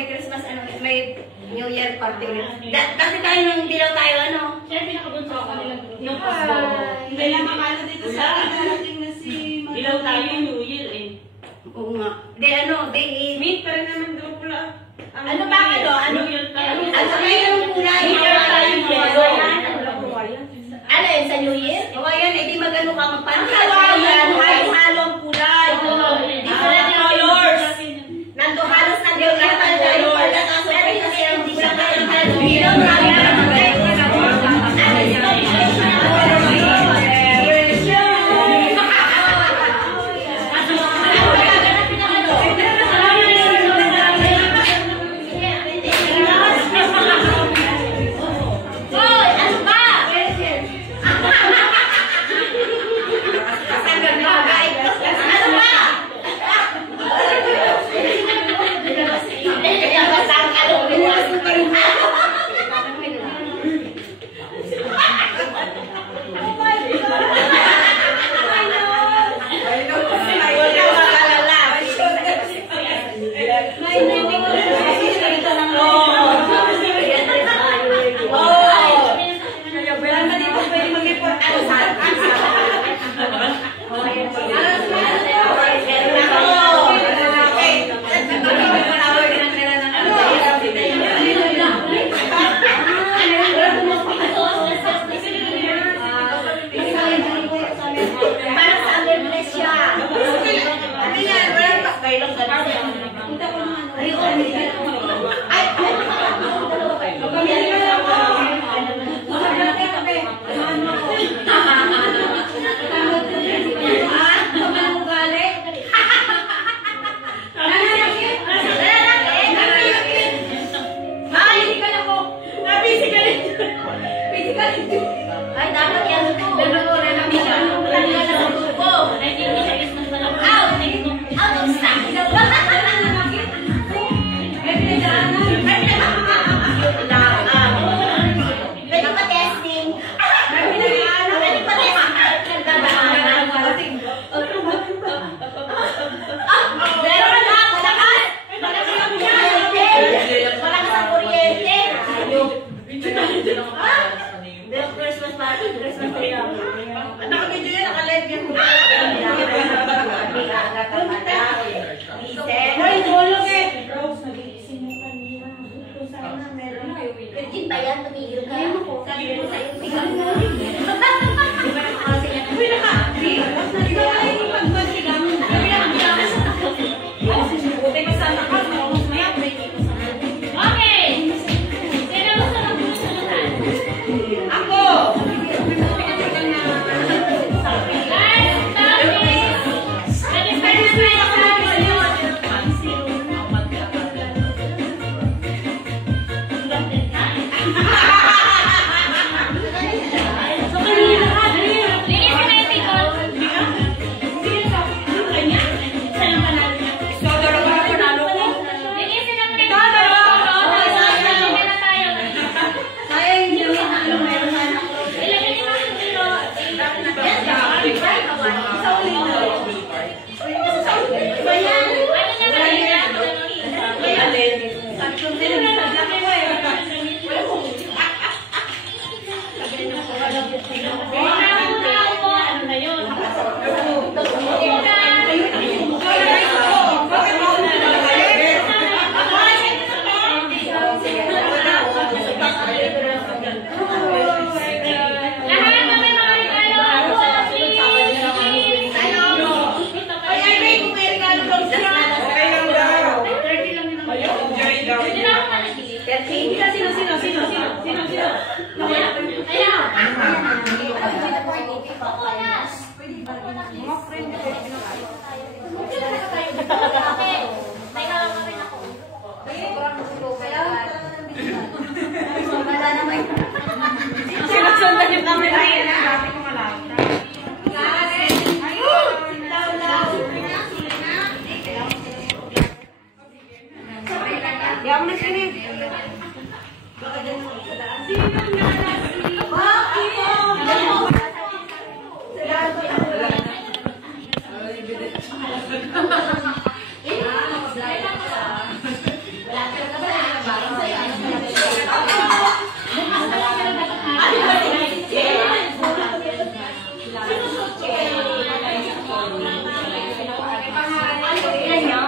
may Christmas, ano, may New Year party. Dati tayo nung dilaw tayo, ano? Siya pinakabunso ako nilang group. Yung pasbo. Hindi lang makala dito sa darating na si... Dilaw tayo yung New Year eh. Oo nga. Di ano, di... Meet pa rin naman doon pula. Ano ba ano? Ano New Year tayo? Ano yung kulay? New Year tayo yung Ano yun, sa New Year? Hawayan, eh, di magano ka magpansin. Hawayan, halo-halong kulay. Different colors. Nando halos nandiyo lahat ng colors. Pero kasi ang di lang Sinusundan yung camera yan. Dati ko malaki. Diyan mo na sini. Wala Yan yun.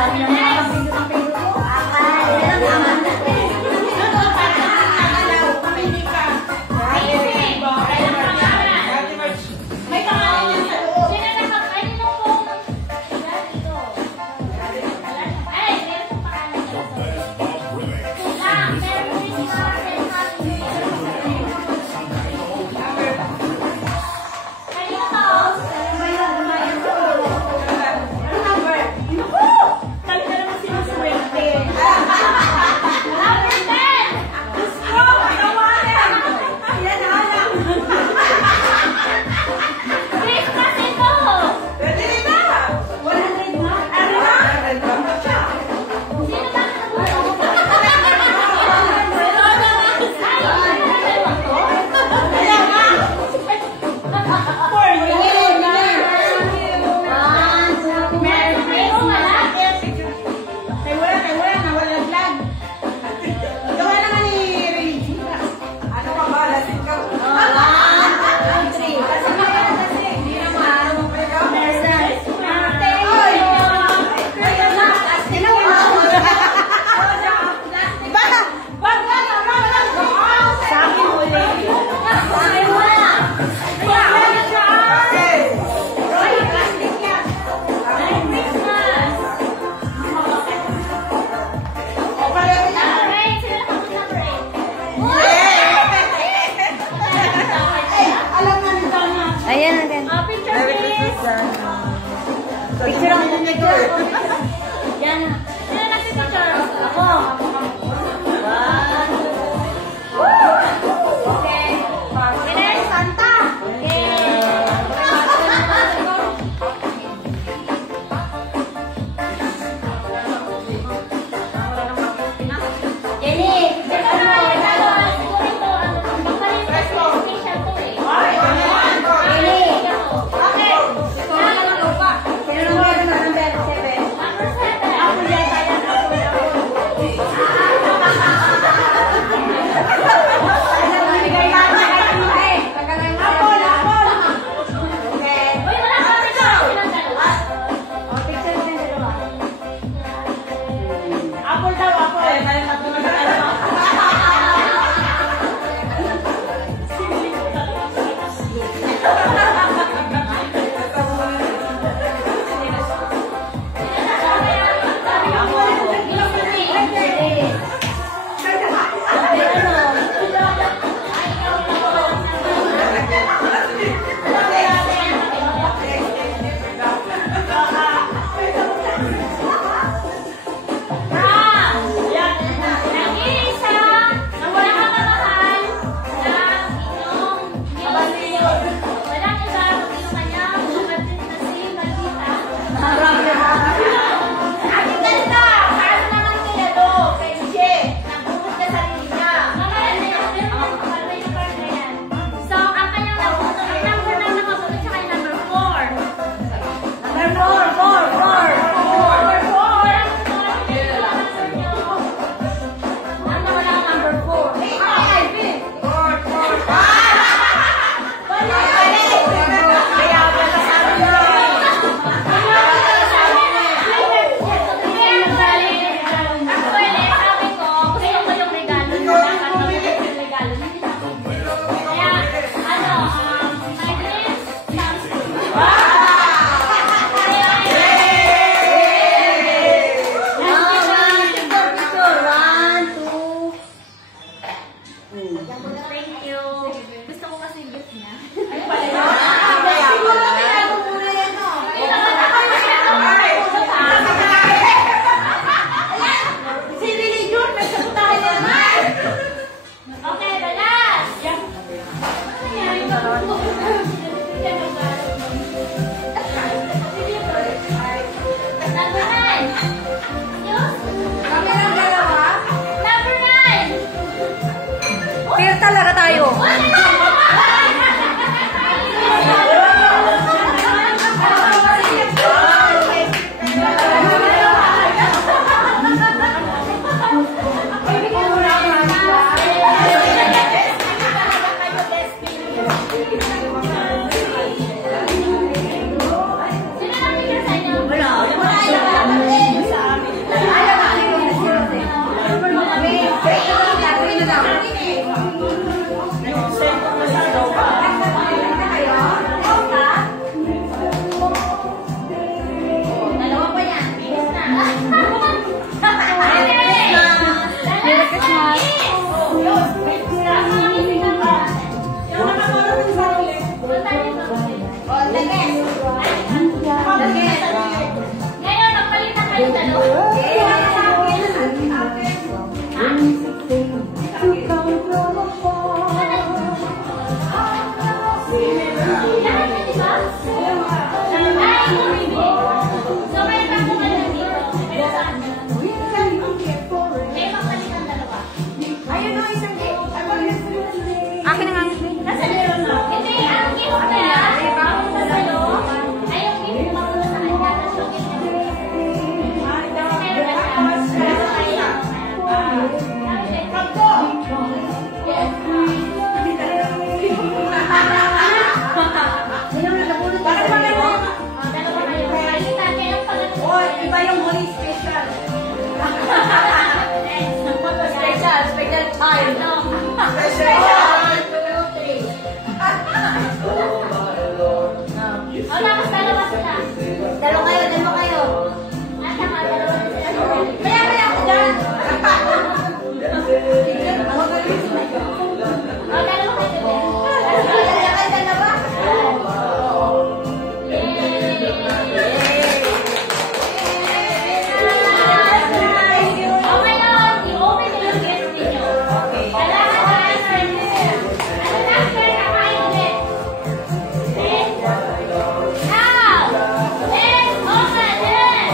Dami na mga kapindot ang pindot ko. Apat. Yan ang tama. May pangalan yan sa loob. Sino nakakain mo po? Yan, ito. Ay, meron sa pangalan dito. Lang, meron din sa akin. Kanina to? Ano number? Naku! Kami na naman sinuswerte. Number 10! Diyos ko! Tawanan! Ilan na lang? Chris, kasi ito! Pwede rin na! 100 na? Ano na? Sino ba Ano ka ba? Lasing ka. Ayan natin. Picture please. Picture ako ng picture. Yan. Sino nagpipicture? Ako. One. Okay. Winner, Santa. Jenny, ito na. Siguro ito. Bakalit na station to eh. Thank you. Gusto ko kasi gift niya. Ay, si Lily June, may sabutahin naman. Okay, the last. Number 9. Number 9. Fair talaga tayo. Wala. kayong dalawa? Akin na nga. Dalawa kayo. Asa ka, dalawa na sila. Maya ako dyan. Dalawa kayo dalawa. Okay na, i-open nyo yung guest ninyo. Kailangan na answer niyo. Ano na answer na kayo ulit? Okay? Now, let's open it!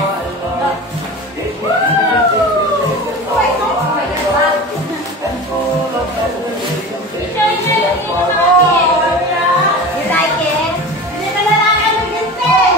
You like it? Hindi ka na lang ano gusto eh.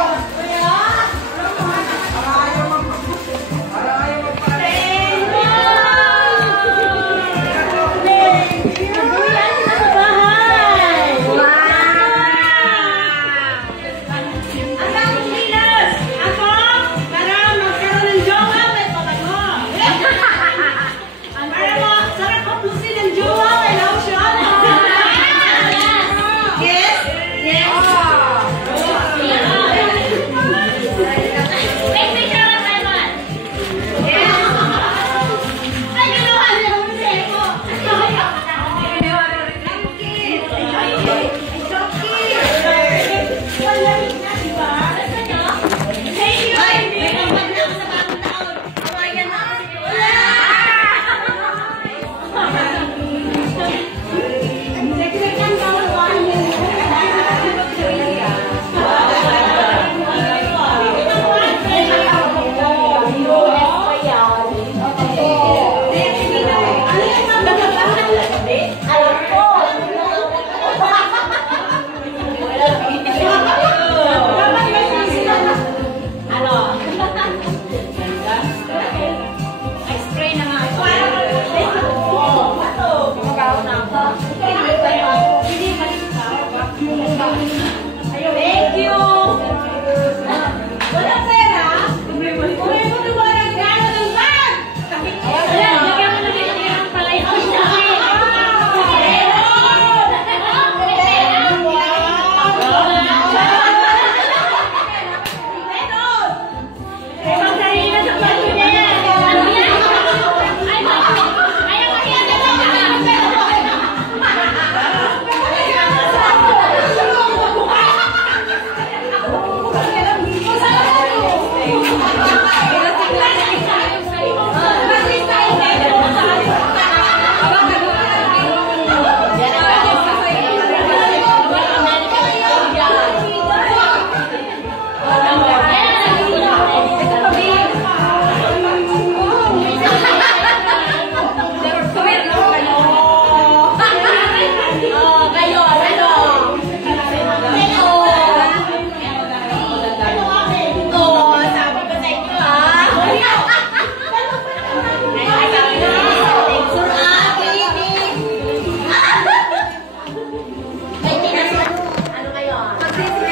Ano kayo?